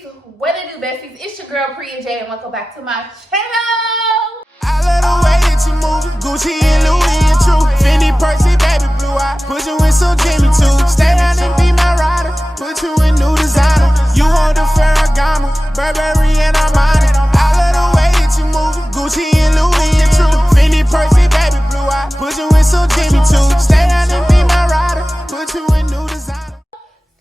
What it do, besties? It's your girl Priya J, and welcome back to my channel. I love the way that you move, Gucci and Louis and True, Fendi, Percy, baby blue eye, put you in some Jimmy too. Stay down and be my rider, put you in new designer. You want the Ferragamo, Burberry and Armani. I love the way that you move, Gucci and Louis and True, Fendi, Percy, baby blue eye, put you in some Jimmy too. Stay down and be my rider, put you in new designer.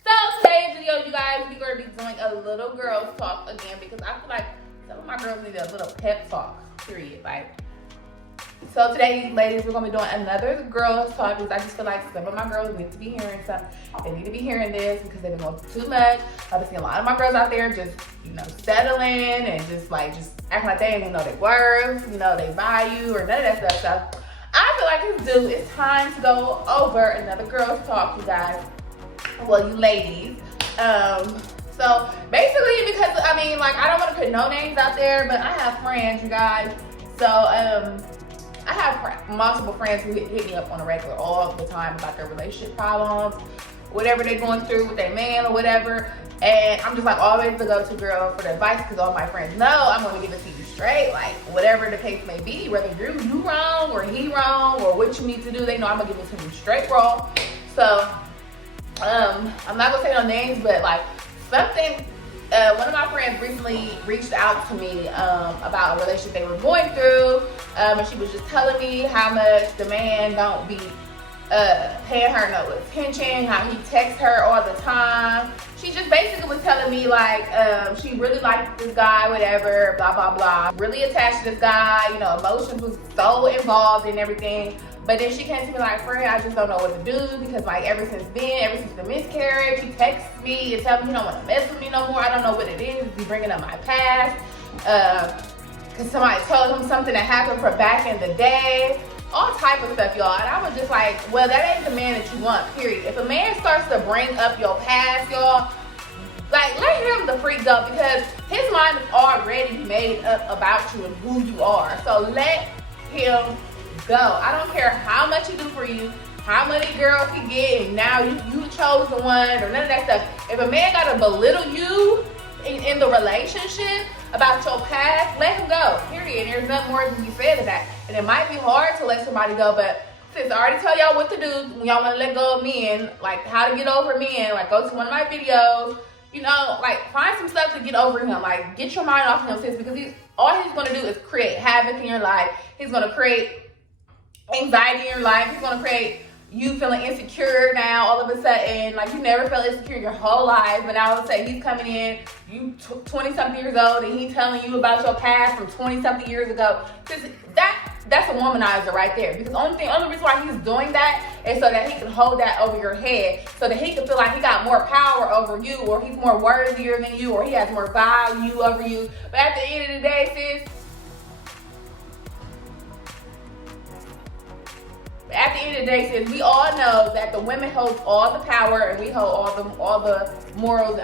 So today's video, you guys, we're going to be doing a little girls talk again because I feel like some of my girls need a little pep talk, period. So today, ladies, we're going to be doing another girls talk because I just feel like some of my girls need to be hearing something. They need to be hearing this because they've been going through too much. I've been seeing a lot of my girls out there just, settling and just acting like they ain't even know their worth, they value or none of that stuff. So I feel like it's time to go over another girls talk, you guys. Well, you ladies. So basically, because I don't want to put no names out there, but I have friends, you guys. So I have multiple friends who hit me up on a regular all the time about their relationship problems, whatever they're going through with their man or whatever. And I'm just always the go-to girl for the advice because all my friends know I'm going to give it to you straight, whatever the case may be, whether you wrong or he wrong or what you need to do, they know I'm going to give it to you straight raw. So I'm not gonna say no names, but one of my friends recently reached out to me about a relationship they were going through, and she was just telling me how much the man don't be paying her no attention, how he texts her all the time. She just basically was telling me she really liked this guy, whatever, blah blah blah, really attached to this guy, emotions was so involved in everything. But then she came to me friend, I just don't know what to do because ever since the miscarriage, he texts me and tells me he don't want to mess with me no more. I don't know what it is. He's bringing up my past because somebody told him something that happened from back in the day. All type of stuff, y'all. And I was just well, that ain't the man that you want, period. If a man starts to bring up your past, y'all, let him the freak go because his mind is already made up about you and who you are. So let him go. I don't care how much he do for you, how many girls he get, and now you chose the one or none of that stuff. If a man gotta belittle you in the relationship about your past, let him go, period. There's nothing more to be said to that. And it might be hard to let somebody go, but since I already tell y'all what to do when y'all want to let go of men, how to get over men, go to one of my videos, find some stuff to get over him, get your mind off him, sis, because all he's gonna do is create havoc in your life. He's gonna create anxiety in your life. He's gonna create you feeling insecure now all of a sudden. You never felt insecure your whole life, but now all of a sudden he's coming in, you 20-something years old, and he's telling you about your past from 20-something years ago. That's a womanizer right there. Because the only reason why he's doing that is so that he can hold that over your head, so that he can feel like he got more power over you, or he's more worthier than you, or he has more value over you. But at the end of the day, sis, at the end of the day, sis, we all know that the women hold all the power and we hold all the morals.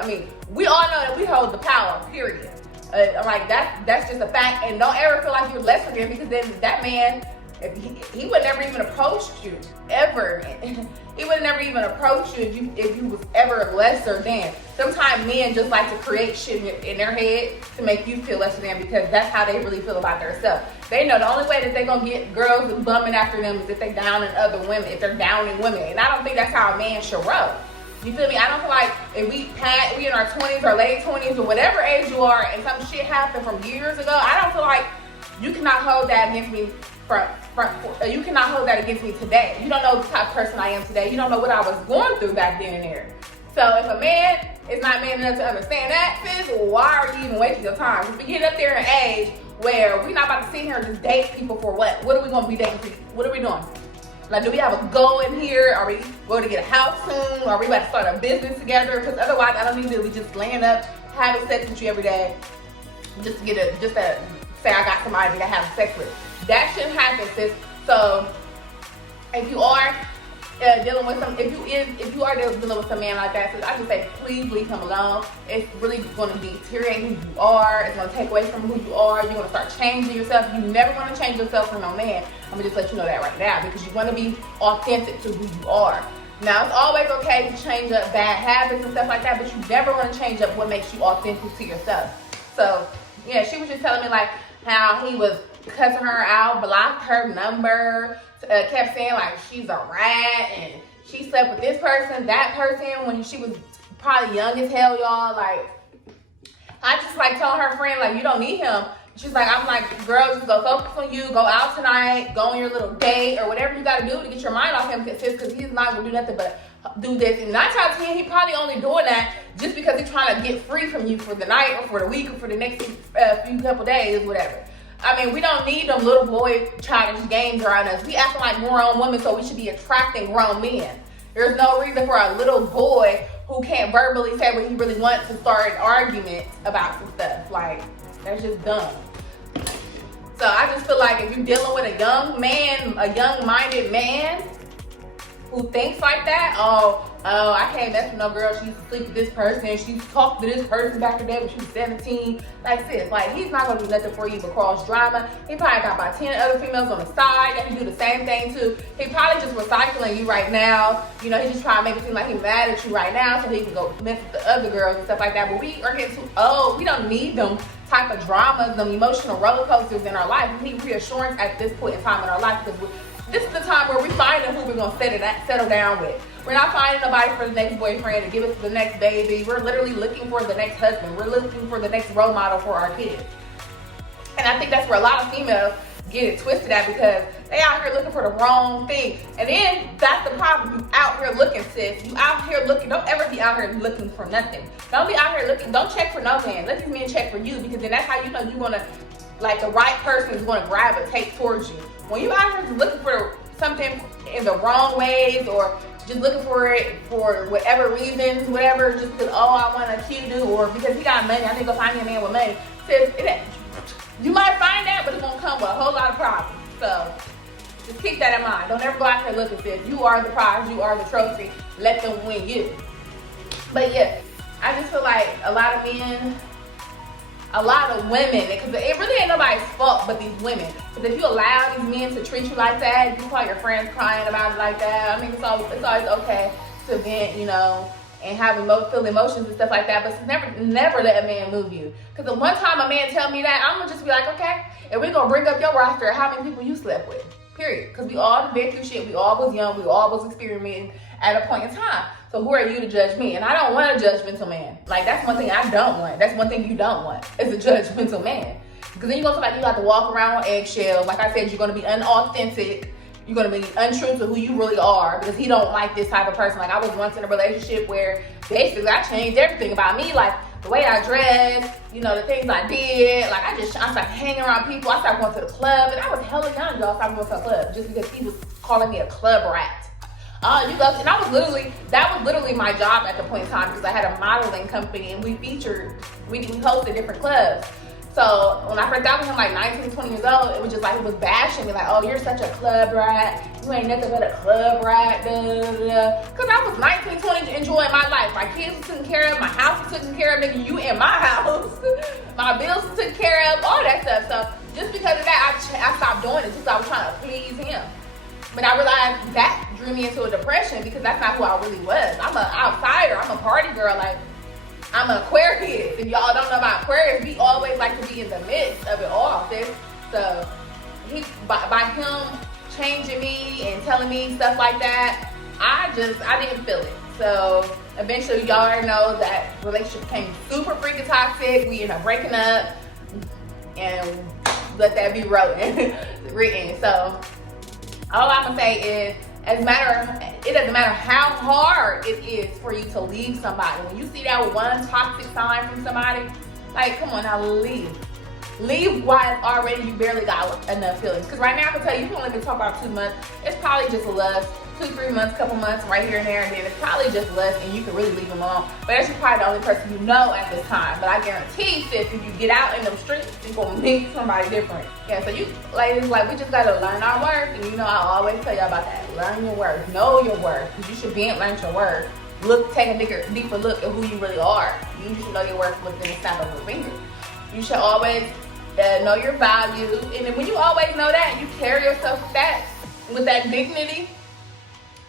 We all know that we hold the power, period. That's just a fact. And don't ever feel like you're less than him, because then that man, he would never even approach you, ever. He would never even approach you if you was ever lesser than. Sometimes men just like to create shit in their head to make you feel lesser than, because that's how they really feel about themselves. They know the only way that they're gonna get girls bumming after them is if they down in other women, if they're downing women. And I don't think that's how a man should roll. You feel me? I don't feel like if we in our 20s or late 20s or whatever age you are and some shit happened from years ago, I don't feel like you cannot hold that against me you cannot hold that against me today. You don't know the type of person I am today. You don't know what I was going through back then and there. So if a man is not man enough to understand that, sis, why are you even wasting your time? Because we get up there in age where we're not about to sit here and just date people for what? What are we going to be dating for? What are we doing? Do we have a goal in here? Are we going to get a house soon? Are we about to start a business together? Because otherwise, I don't need to be just laying up, having sex with you every day, just to say I got somebody to have sex with. That shouldn't happen, sis. So if you are dealing with if you are dealing with some man like that, sis, I just say please leave him alone. It's really going to deteriorate who you are. It's going to take away from who you are. You're going to start changing yourself. You never want to change yourself for no man. I'm gonna just let you know that right now, because you want to be authentic to who you are. Now, it's always okay to change up bad habits and stuff like that, but you never want to change up what makes you authentic to yourself. So, yeah, she was just telling me, like, how he was cussing her out, blocked her number, kept saying, like, she's a rat, and she slept with this person, that person, when she was probably young as hell, y'all. Like, I just, like, telling her friend, like, you don't need him. She's like, I'm like, girl, just go focus on you, go out tonight, go on your little date, or whatever you got to do to get your mind off him, because he's not going to do nothing but do this. And 9 times 10, he probably only doing that just because he's trying to get free from you for the night, or for the week, or for the next few couple days, whatever. I mean, we don't need them little boy childish games around us. We acting like grown women, so we should be attracting grown men. There's no reason for a little boy who can't verbally say what he really wants to start an argument about some stuff. Like, that's just dumb. So I just feel like if you're dealing with a young man, a young-minded man who thinks like that, oh, I can't mess with no girl. She used to sleep with this person. She used to talk to this person back in the day when she was 17. Like, sis, like, he's not going to do nothing for you but cause drama. He probably got about 10 other females on the side that can do the same thing too. He probably just recycling you right now. You know, he's just trying to make it seem like he's mad at you right now so he can go mess with the other girls and stuff like that. But we are getting too old. We don't need them type of dramas, them emotional roller coasters in our life. We need reassurance at this point in time in our life, because this is the time where we're finding who we're going to settle down with. We're not finding nobody for the next boyfriend to give us the next baby. We're literally looking for the next husband. We're looking for the next role model for our kids. And I think that's where a lot of females get it twisted at, because they out here looking for the wrong thing. And then that's the problem. You out here looking, sis. You out here looking. Don't ever be out here looking for nothing. Don't be out here looking. Don't check for no man. Let these men check for you, because then that's how you know you're going to, like, the right person is going to gravitate towards you. When you out here looking for something in the wrong ways, or just looking for it for whatever reasons, whatever, just because, oh, I want a cute dude, or because he got money, I need to go find me a man with money. Sis, you might find that, but it's going to come with a whole lot of problems. So just keep that in mind. Don't ever go out there looking, sis. You are the prize. You are the trophy. Let them win you. But yeah, I just feel like a lot of men, a lot of women, because it really ain't nobody's fault but these women. Because if you allow these men to treat you like that, you call your friends crying about it like that, I mean, it's always okay to vent, you know, and feel emotions and stuff like that, but never let a man move you. Because the one time a man tell me that, I'm going to just be like, okay, and we're going to bring up your roster of how many people you slept with, period. Because we all been through shit, we all was young, we all was experimenting at a point in time. So who are you to judge me? And I don't want a judgmental man. Like, that's one thing I don't want. That's one thing you don't want, is a judgmental man. Because then you're going to feel like you have to walk around on eggshells. Like I said, you're going to be unauthentic. You're going to be untrue to who you really are, because he don't like this type of person. Like, I was once in a relationship where basically I changed everything about me. Like, the way I dressed, you know, the things I did. Like, I started hanging around people. I started going to the club. And I was hella young, y'all, started going to a club just because he was calling me a club rat. And that was literally my job at the point in time, because I had a modeling company and we hosted different clubs. So when I first got with him, like 19, 20 years old, it was just like, he was bashing me, like, oh, you're such a club rat. You ain't nothing but a club rat, Because I was 19, 20, enjoying my life. My kids were taken care of, my house was taken care of, nigga, you in my house. My bills were taken care of, all that stuff. So just because of that, I stopped doing it, because I was trying to please him. But I realized that drew me into a depression, because that's not who I really was. I'm an outsider. I'm a party girl. Like, I'm an Aquarius. If y'all don't know about Aquarius, we always like to be in the midst of it all, sis. So by him changing me and telling me stuff like that, I didn't feel it. So eventually, y'all already know that relationship became super freaking toxic. We ended up breaking up, and let that be written. So all I'm gonna say is, it doesn't matter how hard it is for you to leave somebody. When you see that one toxic sign from somebody, like, come on now, leave. Leave while already you barely got enough feelings. Because right now, I can tell you, you've only been talking about 2 months. It's probably just lust. 2, 3 months, couple months, right here and there, and then it's probably just lust, and you can really leave them alone. But that's probably the only person you know at this time. But I guarantee, sis, if you get out in them streets, you're gonna meet somebody different. Yeah, so you ladies, like, we just gotta learn our worth. And you know, I always tell y'all about that. Learn your worth. Know your worth. Because you should be and learn your worth. Take a deeper look at who you really are. You should know your worth within the snap of a finger. You should always know your value. And then when you always know that, you carry yourself with that dignity,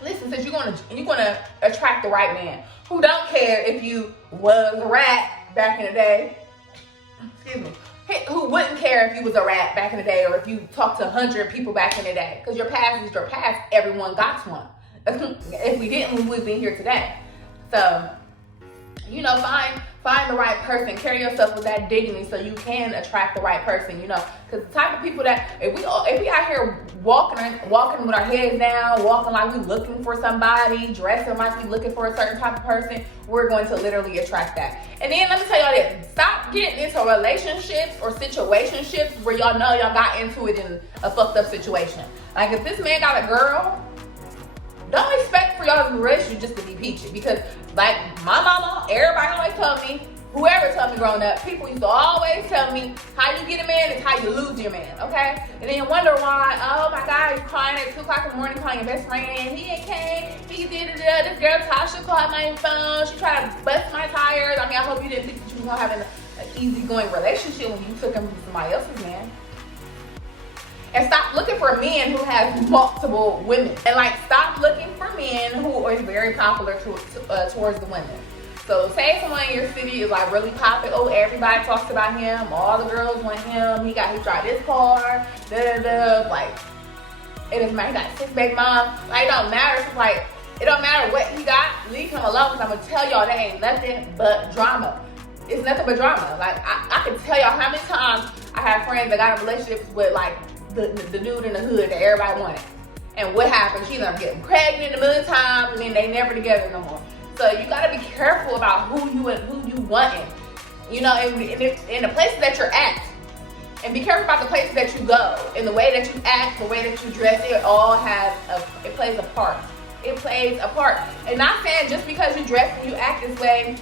listen, since you're gonna attract the right man who don't care if you was a rat back in the day. Excuse me. Who wouldn't care if you was a rat back in the day, or if you talked to 100 people back in the day? Because your past is your past. Everyone got one. If we didn't, we wouldn't be here today. So, you know, find the right person. Carry yourself with that dignity so you can attract the right person. You know, because the type of people that if we out here walking with our heads down, walking like we looking for somebody, dressing like we looking for a certain type of person, we're going to literally attract that. And then let me tell y'all this: stop getting into relationships or situationships where y'all know y'all got into it in a fucked up situation. Like if this man got a girl, don't expect for y'all's relationship just to be peachy, because like my mama, everybody always told me, whoever told me growing up, people used to always tell me how you get a man is how you lose your man, okay? And then you wonder why, oh my God, he's crying at 2 o'clock in the morning calling your best friend, he ain't came, he did it, this girl Tasha called my phone, she tried to bust my tires. I mean, I hope you didn't think that you were having an easygoing relationship when you took him from somebody else's man. And stop looking for men who have multiple women. And like, stop looking for men who are very popular towards the women. So say someone in your city is like really popular. Oh, everybody talks about him. All the girls want him. He drive this car. Like, it doesn't matter. He got 6 baby moms. Like, it don't matter. It's like, it don't matter what he got. Leave him alone, because I'm gonna tell y'all that ain't nothing but drama. It's nothing but drama. Like, I can tell y'all how many times I have friends that got in relationships with like the dude in the hood that everybody wanted. And what happened? She ended up getting pregnant a million times, and then they never together no more. So you gotta be careful about who you wanting, you know, in the places that you're at, and be careful about the places that you go, and the way that you act, the way that you dress. It all it plays a part. It plays a part. And not saying just because you dress and you act this way,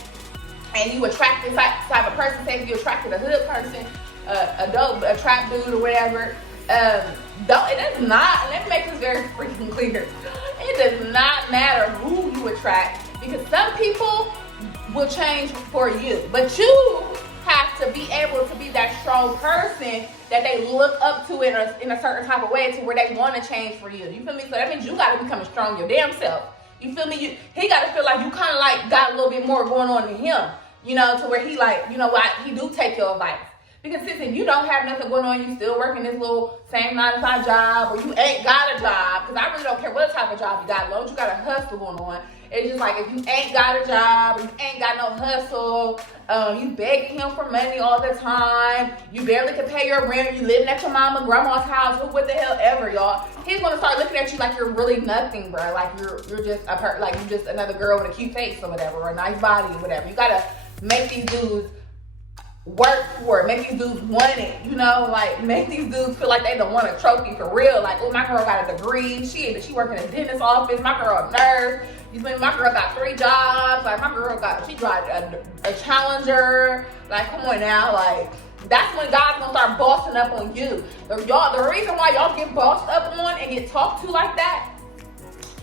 and you attract this type of person, say if you attracted a hood person, a trap dude or whatever. It does not. Let me make this very freaking clear. It does not matter who you attract. Because some people will change for you. But you have to be able to be that strong person that they look up to in a certain type of way, to where they want to change for you. You feel me? So that means you got to become strong your damn self. You feel me? He got to feel like you kind of like got a little bit more going on than him. You know, to where he like, you know what, he do take your advice. Because if you don't have nothing going on, you still working this little same 9-to-5 job, or you ain't got a job, because I really don't care what type of job you got, as long as you got a hustle going on. It's just like, if you ain't got a job, you ain't got no hustle, you begging him for money all the time, you barely can pay your rent, you living at your mama, grandma's house, what the hell ever, y'all. He's gonna start looking at you like you're really nothing, bro. Like you're just like you're just another girl with a cute face or whatever, or a nice body or whatever. You gotta make these dudes work for it, make these dudes want it, you know, like make these dudes feel like they don't want a trophy for real. Like, oh, my girl got a degree, she work in a dentist office, my girl a nurse, you feel me? My girl got 3 jobs, like my girl she drives a Challenger. Like, come on now, like that's when God's gonna start bossing up on you. The reason why y'all get bossed up on and get talked to like that,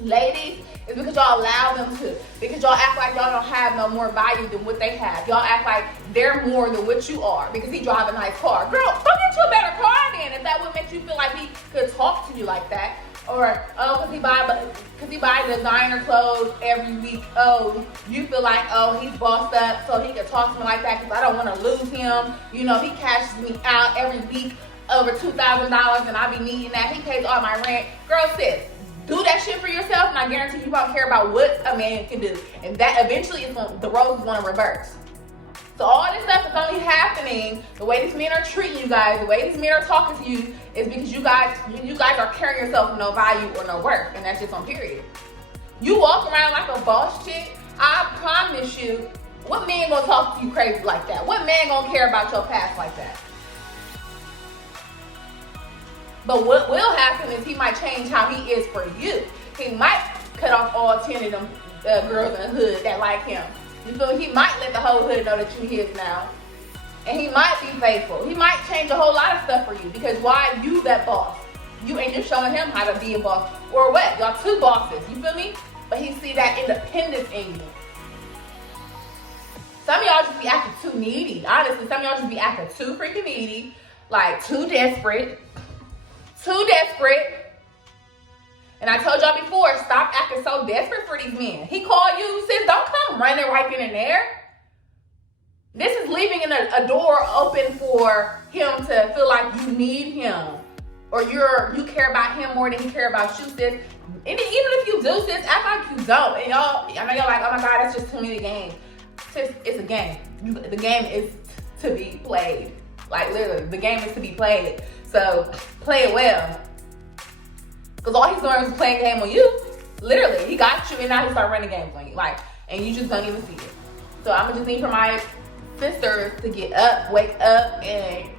ladies, is because y'all allow them to. Because y'all act like y'all don't have no more value than what they have. Y'all act like they're more than what you are because he drive a nice car. Girl, go get you a better car then, if that would make you feel like he could talk to you like that. Or, oh, because he buy designer clothes every week. Oh, you feel like, oh, he's bossed up so he can talk to me like that because I don't want to lose him. You know, he cashes me out every week over $2,000 and I be needing that. He pays all my rent. Girl, sis, do that shit for yourself, and I guarantee you won't care about what a man can do. And that eventually the roles is going to reverse. So all this stuff is only happening, the way these men are treating you guys, the way these men are talking to you, is because you guys are carrying yourself with no value or no worth, and that's just on period. You walk around like a boss chick, I promise you, what man gonna talk to you crazy like that? What man gonna care about your past like that? But what will happen is he might change how he is for you. He might cut off all 10 of them girls in the hood that like him. You feel me? He might let the whole hood know that you his now. And he might be faithful. He might change a whole lot of stuff for you. Because why? You that boss. You're showing him how to be a boss. Or what? Y'all 2 bosses. You feel me? But he see that independence in you. Some of y'all just be acting too needy. Honestly, some of y'all just be acting too freaking needy. Like, too desperate. Too desperate. And I told y'all before, stop acting so desperate for these men. He called you, sis, don't come running right in there. This is leaving a door open for him to feel like you need him. Or you care about him more than he care about you, sis. And even if you do, sis, act like you don't. And y'all, I know y'all like, oh my God, that's just too many games. Sis, it's a game. The game is to be played. Like literally, the game is to be played. So play it well. Because all he's doing is playing a game on you. Literally, he got you and now he start running games on you. Like, and you just don't even see it. So I'm gonna just need for my sisters to get up, wake up, and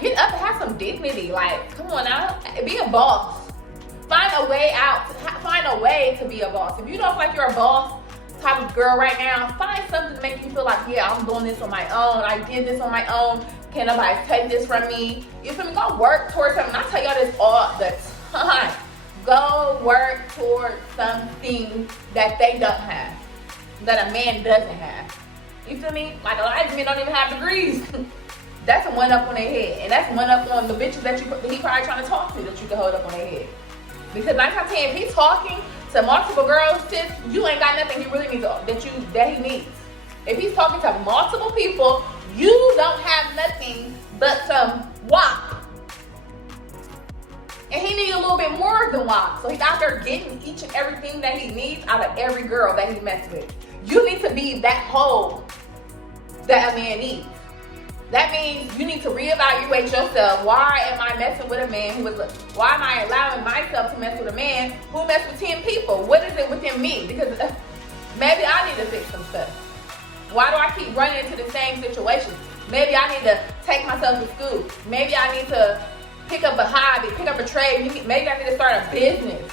get up and have some dignity. Like, come on now, be a boss. Find a way out. Find a way to be a boss. If you don't feel like you're a boss type of girl right now, find something to make you feel like, yeah, I'm doing this on my own. I did this on my own. Can't nobody take this from me. You feel me? Go work towards something. I tell y'all this all the time. Go work towards something that they don't have, that a man doesn't have. You feel me? Like a lot of men don't even have degrees. That's a one up on their head. And that's one up on the bitches that he probably trying to talk to that you can hold up on their head. Because 9 times 10, if he's talking to multiple girls, sis, you ain't got nothing he really needs that he needs. If he's talking to multiple people, you don't have nothing but some WAP. And he needs a little bit more than WAP. So he's out there getting each and everything that he needs out of every girl that he messes with. You need to be that hole that a man needs. That means you need to reevaluate yourself. Why am I messing with a man why am I allowing myself to mess with a man who messed with 10 people? What is it within me? Because maybe I need to fix some stuff. Why do I keep running into the same situation? Maybe I need to take myself to school. Maybe I need to pick up a hobby, pick up a trade. Maybe I need to start a business.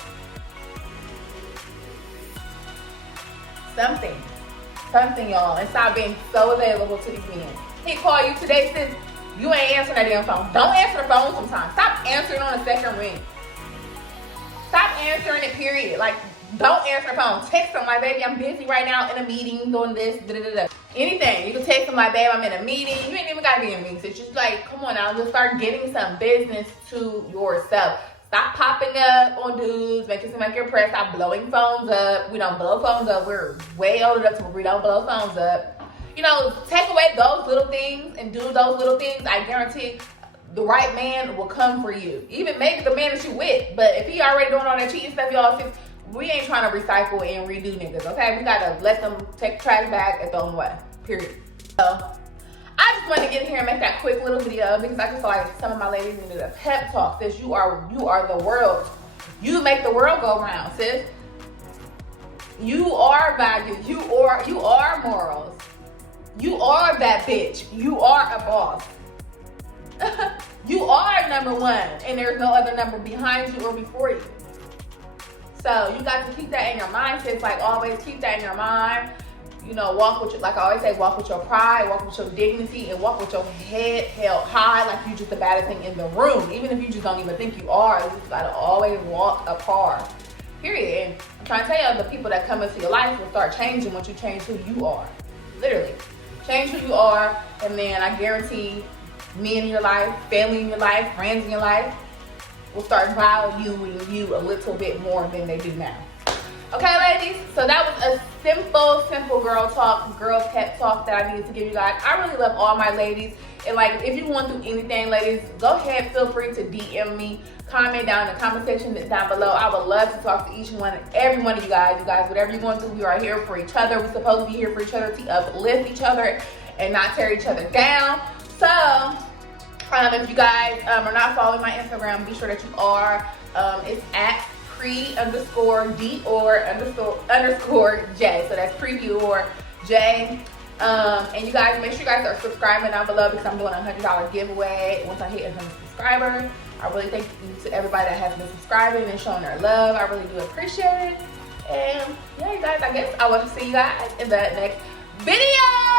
Something, y'all. And stop being so available to these men. He called you today, sis, you ain't answering that damn phone. Don't answer the phone sometimes. Stop answering on a second ring. Stop answering it, period. Like, don't answer the phone. Text him like, baby, I'm busy right now in a meeting doing this, da-da-da-da. Anything. You can text him like, babe, I'm in a meeting. You ain't even gotta be in a meeting. It's just like, come on now, just start getting some business to yourself. Stop popping up on dudes, make it seem like you're pressed. Stop blowing phones up. We don't blow phones up. We're way old enough to where we don't blow phones up. You know, take away those little things and do those little things. I guarantee the right man will come for you. Even maybe the man that you with. But if he already doing all that cheating stuff, y'all, we ain't trying to recycle and redo niggas, okay? We gotta let them take trash bag and throw them away, period. So, I just wanted to get in here and make that quick little video because I just feel like some of my ladies needed a pep talk. Sis, you are the world. You make the world go round, sis. You are valued. You are morals. You are that bitch. You are a boss. You are number one, and there's no other number behind you or before you. So you got to keep that in your mind. It's like always keep that in your mind. You know, walk with your, like I always say, walk with your pride, walk with your dignity, and walk with your head held high like you just the baddest thing in the room. Even if you just don't even think you are, you just gotta always walk apart. Period. And I'm trying to tell you, the people that come into your life will start changing once you change who you are. Literally. Change who you are, and then I guarantee men in your life, family in your life, friends in your life will start valuing you a little bit more than they do now. Okay, ladies? So that was a simple girl talk, girl pep talk that I needed to give you guys. I really love all my ladies. And like, if you want to do anything, ladies, go ahead, feel free to DM me. Comment down in the comment section down below. I would love to talk to each one and every one of you guys. You guys, whatever you're going through, we are here for each other. We're supposed to be here for each other to uplift each other and not tear each other down. So, if you guys are not following my Instagram, be sure that you are. It's at pre_Dior_J. So that's pre_Dior_J. And you guys, make sure you guys are subscribing down below because I'm doing a $100 giveaway once I hit 100 subscribers. I really thank you to everybody that has been subscribing and showing their love. I really do appreciate it. And yeah, you guys, I guess I want to see you guys in the next video.